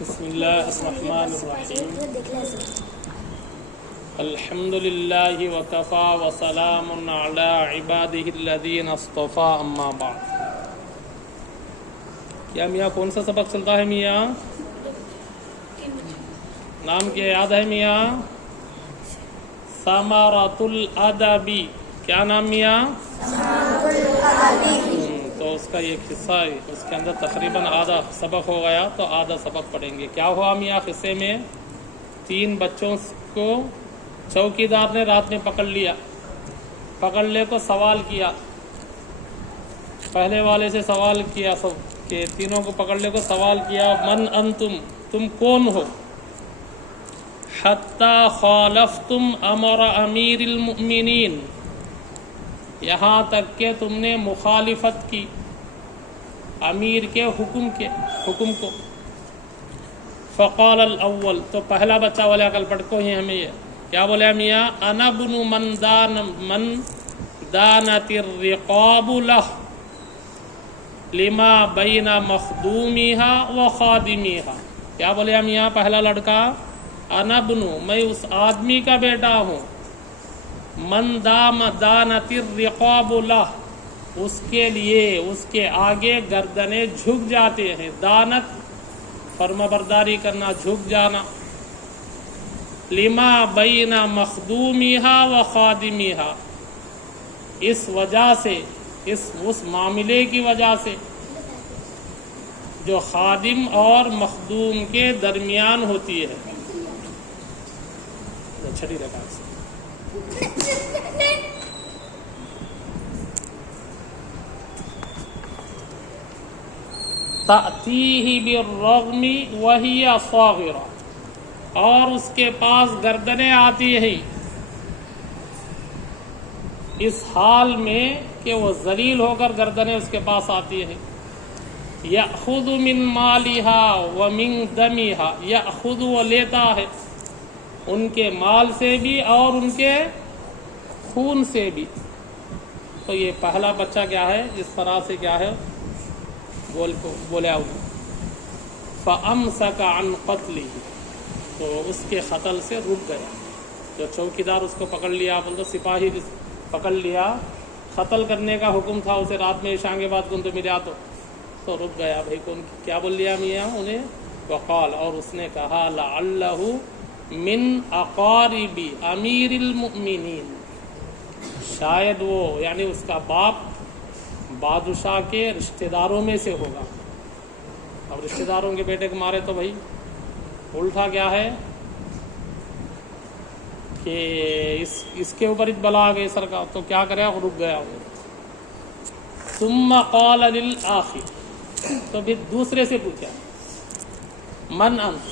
بسم اللہ الرحمن الرحیم الحمد للہ وکفا وسلام علی عبادہ الذین اصطفیٰ اما بعد۔ کیا میاں کون سا سبق چلتا ہے میاں؟ نام کیا یاد ہے میاں؟ ثمرۃ الادب۔ کیا نام میاں؟ تو اس کا ایک حصہ ہے، اس کے اندر تقریباً آدھا سبق ہو گیا، تو آدھا سبق پڑھیں گے۔ کیا ہوا میاں قصے میں؟ 3 بچوں کو چوکیدار نے رات میں پکڑ لیا، پکڑ کو سوال کیا، پہلے والے سے سوال کیا کہ تینوں کو پکڑ کو سوال کیا، من انتم، تم کون ہو؟ حتی خالفتم امر امیر المؤمنین، یہاں تک کہ تم نے مخالفت کی امیر کے حکم کو۔ فقال الاول، تو پہلا بچہ والے عقل پڑھو ہی ہمیں یہ کیا بولے میاں؟ انا ابن من دانت الرقاب لہ لما بین مخدومیہا و خادمیہا۔ کیا بولے میاں پہلا لڑکا؟ انا ابن، میں اس آدمی کا بیٹا ہوں، من دانت الرقاب لہ، اس کے لیے اس کے آگے گردنیں جھک جاتے ہیں۔ دانت فرما برداری کرنا، جھک جانا۔ لما بین مخدومیہا و خادمیہا، اس وجہ سے، اس معاملے کی وجہ سے جو خادم اور مخدوم کے درمیان ہوتی ہے۔ چھٹی رکعت سے تأتیہ بالرغم وہی صاغرہ، اور اس کے پاس گردنیں آتی ہیں اس حال میں کہ وہ ذلیل ہو کر گردنیں اس کے پاس آتی ہیں۔ یأخذ من مالہا ومن دمہا، یأخذ، وہ لیتا ہے ان کے مال سے بھی اور ان کے خون سے بھی۔ تو یہ پہلا بچہ کیا ہے، اس طرح سے کیا ہے بولیا فَأَمْسَكَ عَنْ قَتْلِهِ، تو اس کے قتل سے رک گیا۔ جو چوکیدار اس کو پکڑ لیا، بول تو سپاہی پکڑ لیا، قتل کرنے کا حکم تھا اسے رات میں عشاء کے بعد کون تو ملا تو رک گیا۔ بھائی کون کیا بول لیا میاں انہیں؟ وقال، اور اس نے کہا لَعَلَّهُ من اقارب امیر المؤمنین، شاید وہ یعنی اس کا باپ بادشاہ کے رشتہ داروں میں سے ہوگا۔ اب رشتہ داروں کے بیٹے کو مارے تو بھائی الٹا کیا ہے کہ اس کے اوپر بلا آ گئی سرکار، تو کیا کرے، رک گیا وہ۔ ثم قال للآخر، تو پھر دوسرے سے پوچھا، من انت،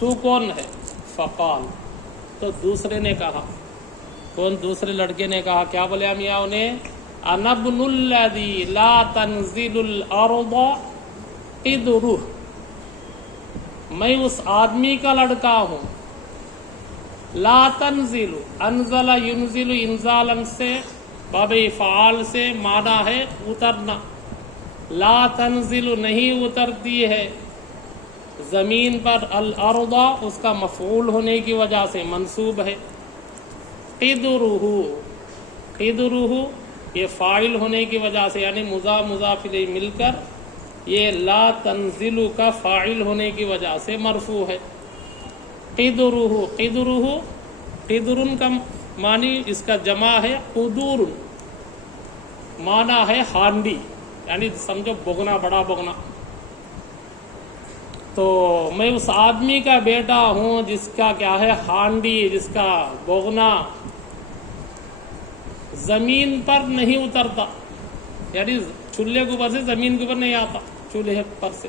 تو کون ہے؟ فقال، تو دوسرے نے کہا، کون؟ دوسرے لڑکے نے کہا، کیا بولے میاں انہیں؟ انا ابن الذی لا تنزل الارض قدرہ، میں اس آدمی کا لڑکا ہوں، لا تنزل، انزل ینزل انزالا سے باب فعال سے معنی ہے اترنا، لا تنزل نہیں اترتی ہے زمین پر، الارض اس کا مفعول ہونے کی وجہ سے منصوب ہے، قدرہ، قدرہ یہ فاعل ہونے کی وجہ سے یعنی مضاف الیہ مل کر یہ لا تنزل کا فاعل ہونے کی وجہ سے مرفوع ہے۔ قدرہ، قدرہ، قدرن کا معنی اس کا جمع ہے قدور، معنی ہے ہانڈی، یعنی سمجھو بگنا، بڑا بگنا۔ تو میں اس آدمی کا بیٹا ہوں جس کا کیا ہے، ہانڈی، جس کا بگنا زمین پر نہیں اترتا، یعنی چولہے کے اوپر سے زمین کے اوپر نہیں آتا، چولہے پر سے۔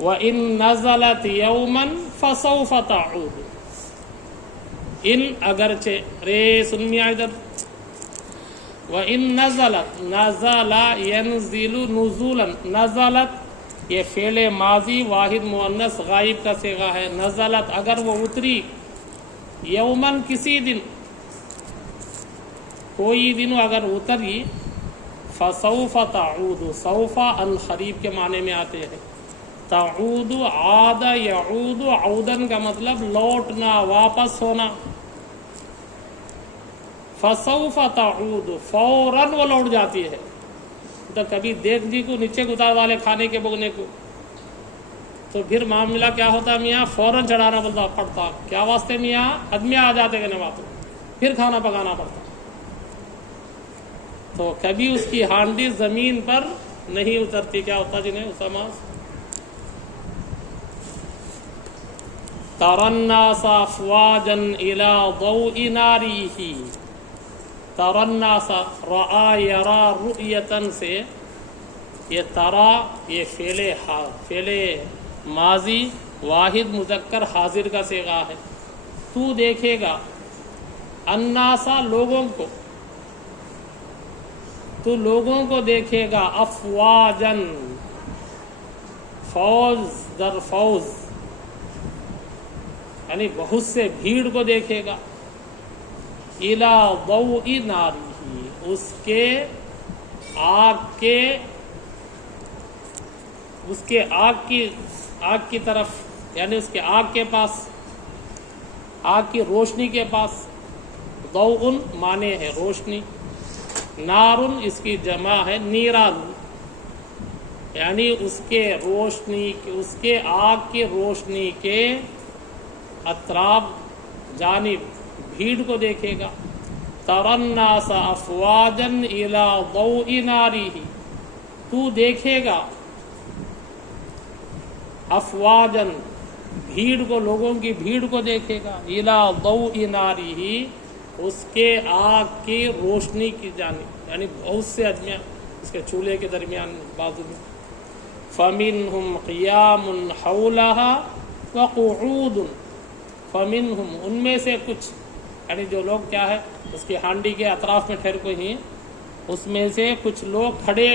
وَإِن نَزَلَتْ يَوْمًا فَسَوْفَ تَعُودُ، ان اگرچہ، رے سن میاں ادھر، وَإِن نَزَلَتْ، نَزَلَ يَنزِلُ نُزُولًا، نَزَلَتْ یہ فعل ماضی واحد مؤنث غائب کا صیغہ ہے، نزلت اگر وہ اتری، یومن کسی دن، کوئی دن اگر اتری، فسوف تعود، سوف القریب کے معنی میں آتے ہیں، تعود عاد یعود عودن کا مطلب لوٹنا، واپس ہونا. فسوف تعود فوراً وہ لوٹ جاتی ہے. تو کبھی دیکھ جی کو نیچے اتار والے کھانے کے بگنے کو، تو پھر معاملہ کیا ہوتا میاں؟ فوراً چڑھانا پڑتا. کیا واسطے میاں؟ آدمی آ جاتے کہنے باتوں، پھر کھانا پکانا پڑتا. تو کبھی اس کی ہانڈی زمین پر نہیں اترتی. کیا ہوتا جنہیں اسامہ؟ تری الناس افواجا الى ضوء ناریہ. تری الناس رآ یرا رؤیتن سے یہ ترا، یہ فعل ماضی واحد مذکر حاضر کا صیغہ ہے. تو دیکھے گا الناسا لوگوں کو، تو لوگوں کو دیکھے گا افواجن فوج در فوج، یعنی بہت سے بھیڑ کو دیکھے گا. الی ضوء نارہ، اس کے آگ کی طرف، یعنی اس کے آگ کے پاس، آگ کی روشنی کے پاس. ضوء معنی ہے روشنی، نارن اس کی جمع ہے نیران، یعنی اس کے روشنی، اس کے آگ کی روشنی کے اطراف جانب بھیڑ کو دیکھے گا. تری الناس افواجا الی ضوء نارہ، تو دیکھے گا افواجن بھیڑ کو، لوگوں کی بھیڑ کو دیکھے گا. الی ضوء نارہ، اس کے آگ کی روشنی کی جانب، یعنی بہت سے آدمی اس کے چولہے کے درمیان بازو میں. فمنہم قیام حولہا وقعود، فمنہم ان میں سے کچھ، یعنی جو لوگ کیا ہے اس کی ہانڈی کے اطراف میں ٹھہر کو ہی، اس میں سے کچھ لوگ کھڑے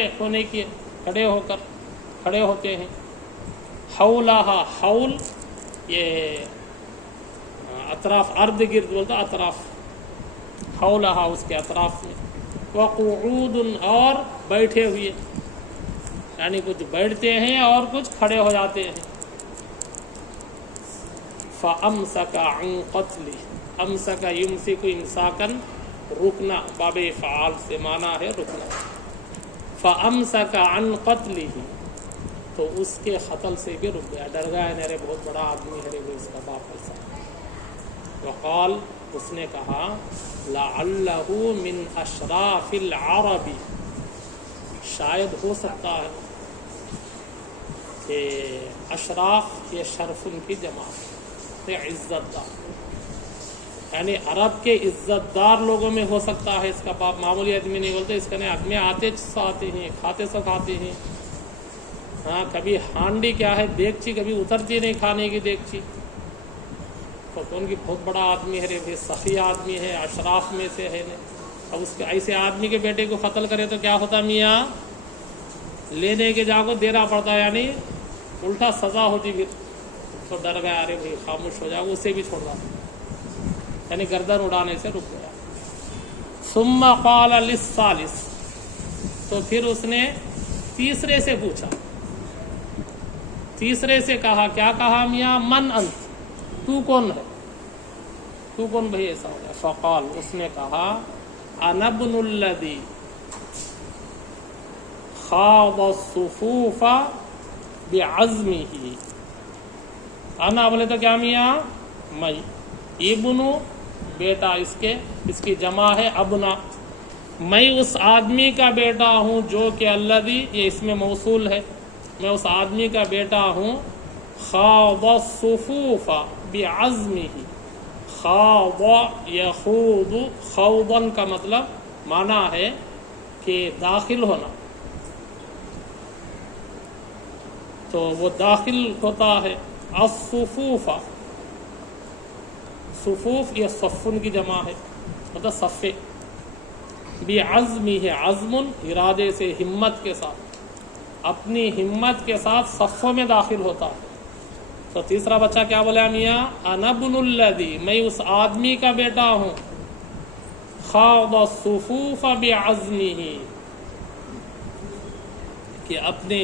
ہوتے ہیں. حولہا، حول یہ اطراف، ارد گرد بولتا اطراف، حولہا اس کے اطراف میں. وقعود اور بیٹھے ہوئے، یعنی کچھ بیٹھتے ہیں اور کچھ کھڑے ہو جاتے ہیں. فَأَمْسَكَ عَنْ قَتْلِهِ، امسک یمسک امساکن، رکنا، باب فعال سے معنی ہے رکنا. فَأَمْسَكَ عَنْ قَتْلِهِ، تو اس کے قتل سے بھی رک گیا، ڈر گیا، میرے بہت بڑا آدمی ہے اس کا باپ ایسا. وقال، اس نے کہا لَعَلَّهُ مِنْ أَشْرَافِ الْعَرَبِ، شاید ہو سکتا ہے کہ اشراف یہ شرف ان کی جمع ہے، عزت دار، یعنی عرب کے عزت دار لوگوں میں ہو سکتا ہے. اس کا باپ معمولی آدمی نہیں بولتے، اس کا نہیں، آدمی آتے سو آتے ہیں، کھاتے سو کھاتے ہیں. ہاں کبھی ہانڈی کیا ہے دیگچی کبھی اترتی نہیں کھانے کی دیگچی، تو ان کی بہت بڑا آدمی ہے رے، سخی آدمی ہے، اشراف میں سے ہے. اب اس کے ایسے آدمی کے بیٹے کو قتل کرے تو کیا ہوتا میاں؟ لینے کے جا کو دینا پڑتا، یعنی الٹا سزا ہوتی. پھر تو ڈر گیا، ارے بھائی خاموش ہو جاؤ، اسے بھی چھوڑ دا، یعنی گردن اڑانے سے رک گیا. ثم قال للثالث، تو پھر اس نے تیسرے سے پوچھا، تیسرے سے کہا، کیا کہا میاں؟ من انت، تو کون ہے، تو کون بھائی ایسا ہو گیا. فقال، اس نے کہا انا ابن الذی خاض الصفوف بعزمہ. انا بولے تو کیا میاں؟ میں. ابن بیٹا، اس کی جمع ہے ابنا. میں اس آدمی کا بیٹا ہوں جو کہ الذی، یہ اس میں موصول ہے، میں اس آدمی کا بیٹا ہوں. خاض الصفوف بعزمہ، خاض یخوض، خوضاً کا مطلب معنی ہے کہ داخل ہونا، تو وہ داخل ہوتا ہے. الصفوف، صفوف یہ صفن کی جمع ہے، مطلب صفے. بعزمہ، عزم ارادے سے، ہمت کے ساتھ، اپنی ہمت کے ساتھ صفوں میں داخل ہوتا ہے. تو تیسرا بچہ کیا بولا میاں؟ انا ابن الذی، میں اس آدمی کا بیٹا ہوں. خاض الصفوف بعزمہ، کہ اپنے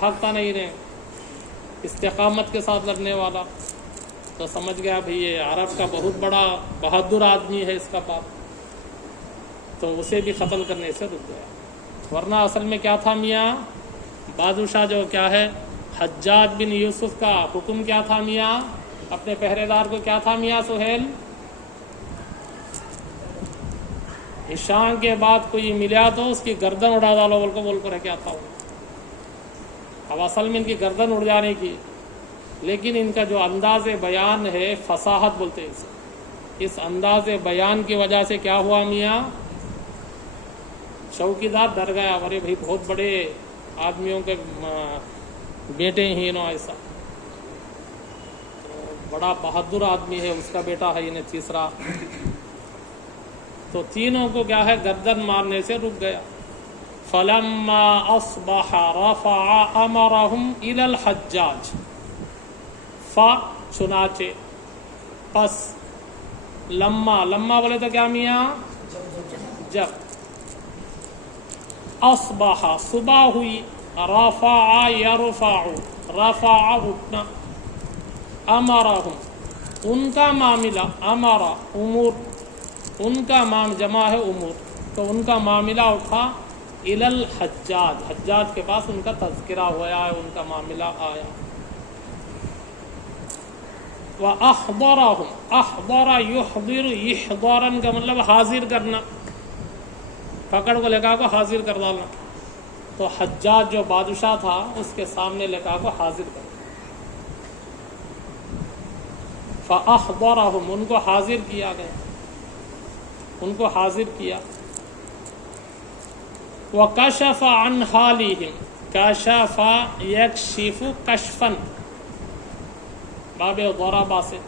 بھاگتا نہیں رہے، استقامت کے ساتھ لڑنے والا، تو سمجھ گیا بھئی یہ عرب کا بہت بڑا بہادر آدمی ہے اس کا باپ، تو اسے بھی قتل کرنے سے رک گیا۔ ورنہ اصل میں کیا تھا میاں، بادشاہ جو کیا ہے حجاج بن یوسف کا حکم کیا تھا میاں، اپنے پہرے دار کو کیا تھا میاں سہیل، عشاء کے بعد کوئی ملا تو اس کی گردن اڑا ڈالو بول کر کیا تھا وہ۔ اب اصل میں ان کی گردن اڑ جانے کی، لیکن ان کا جو انداز بیان ہے فصاحت بولتے ہیں اسے، اس انداز بیان کی وجہ سے کیا ہوا میاں، چوکیدار ڈر گیا، ارے بھائی بہت بڑے آدمیوں کے بیٹے ہی نو، ایسا بڑا بہادر آدمی ہے، اس کا بیٹا ہے انہیں تیسرا، تو تینوں کو کیا ہے گردن مارنے سے رک گیا۔ فلما اصبح رفع امرهم الى الحجاج، چنانچہ پس، لما بولے تو کیا میاں، جب، اصبح صبح ہوئی، رفع یرفع، رفع اٹھنا، امرهم ان کا معاملہ، امر امور، ان کا جمع ہے امور، تو ان کا معاملہ اٹھا الی الحجاج، حجاج کے پاس ان کا تذکرہ ہوا ہے، ان کا معاملہ آیا۔ وَأَحْضَرَهُمْ، احضر یحضر، احضارن کا مطلب حاضر کرنا، پکڑ کو لکھا کو حاضر کر ڈالنا، تو حجاج جو بادشاہ تھا اس کے سامنے لکھا کو حاضر کر، فَأَحْضَرَهُمْ ان کو حاضر کیا گیا، ان کو حاضر کیا۔ وَكَشَفَ عَنْ حَالِهِمْ، کَشَفَ یکشف کشفاً، باب ضربہ سے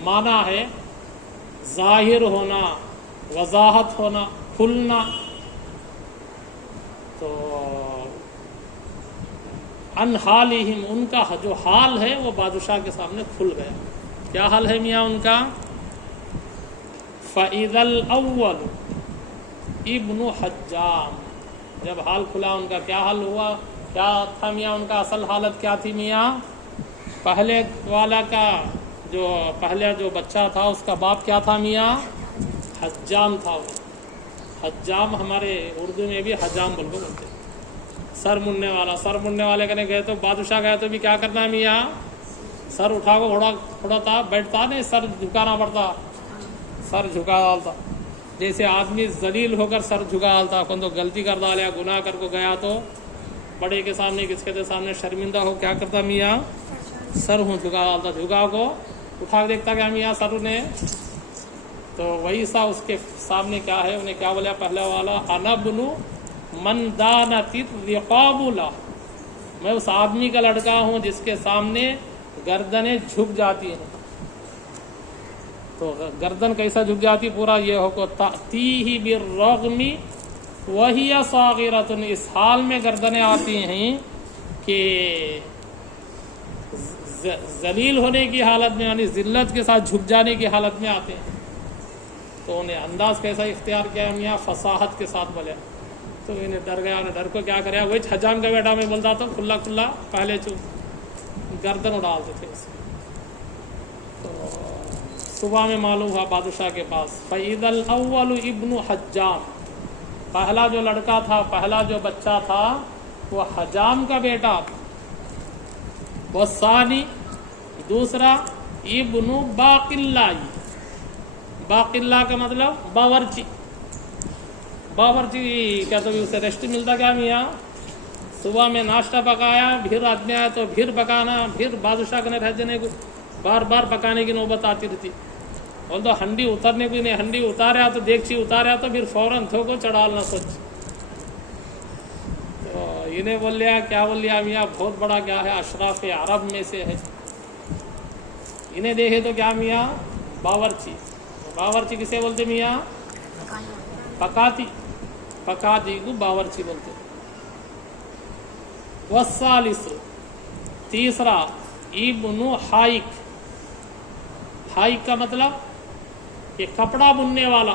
معنی ہے ظاہر ہونا، وضاحت ہونا، کھلنا، تو عن حالہم ان کا جو حال ہے وہ بادشاہ کے سامنے کھل گیا۔ کیا حال ہے میاں ان کا، فَإِذَا الْأَوَّلُ ابن حجام، جب حال کھلا ان کا کیا حال ہوا، کیا تھا میاں ان کا اصل حالت کیا تھی میاں، پہلے والا کا جو پہلے جو بچہ تھا اس کا باپ کیا تھا میاں، حجام تھا وہ، حجام ہمارے اردو میں بھی حجام بولتے ہیں، سر مننے والا، سر مننے والے کہنے گئے تو بادشاہ گئے تو بھی کیا کرنا ہے میاں، سر اٹھا کو تھوڑا تھا بیٹھتا نہیں، سر جھکانا پڑتا، سر جھکا ڈالتا، جیسے آدمی ذلیل ہو کر سر جھکا ڈالتا، کون تو غلطی کر ڈالیا، گناہ کر کو گیا تو بڑے کے سامنے کس کے سامنے شرمندہ ہو کیا کرتا میاں، سر ہوں جھکا ڈالتا، جھکا کو اٹھا کے دیکھتا کیا میاں سر نے، تو وہی سا اس کے سامنے کیا ہے، انہیں کیا بولا پہلا والا، انا بنو من دانت الرقاب له، میں اس آدمی کا لڑکا ہوں جس کے سامنے گردنیں جھک جاتی ہیں، تو گردن کیسا جھک جاتی، پورا یہ ہو کو تأتیہ بالرغم وہی صاغرۃ، اس حال میں گردنیں آتی ہیں کہ ذلیل ہونے کی حالت میں، یعنی ذلت کے ساتھ جھک جانے کی حالت میں آتے ہیں، تو انہیں انداز کیسا اختیار کیا میاں، فصاحت کے ساتھ بولے، تو انہیں ڈر گیا، انہیں ڈر کو کیا کریا، وہی حجام کا بیٹا میں بولتا تو کھلا کھلا پہلے گردن اڑالتے تھے اس میں، تو صبح میں معلوم ہوا بادشاہ کے پاس، فَإِذَا الْأَوَّلُ ابْنُ حجام، پہلا جو لڑکا تھا، پہلا جو بچہ تھا وہ حجام کا بیٹا، والثانی دوسرا ابن باقلہ، باقلہ کا مطلب باورچی، باورچی کیا تو اسے ریسٹ ملتا کیا میاں، صبح میں ناشتہ پکایا، پھر آدمی آیا تو پھر پکانا، پھر بادشاہ کے رہ جانے کو بار بار پکانے کی نوبت آتی رہتی، اور تو ہنڈی اترنے کو نہیں، ہنڈی اتاریا تو دیگچی اتاریا تو پھر فوراً تھو کو چڑھالنا سوچ، تو انہیں بول لیا کیا بول لیا میاں، بہت بڑا کیا ہے اشراف عرب میں سے ہے، انہیں دیکھے تو کیا میاں، باورچی، باورچی کسے بولتے میاں، پکاتی، پکاتی کو باورچی بولتے۔ والثالث تیسرا ابن حائک، حائک کا مطلب کہ کپڑا بننے والا،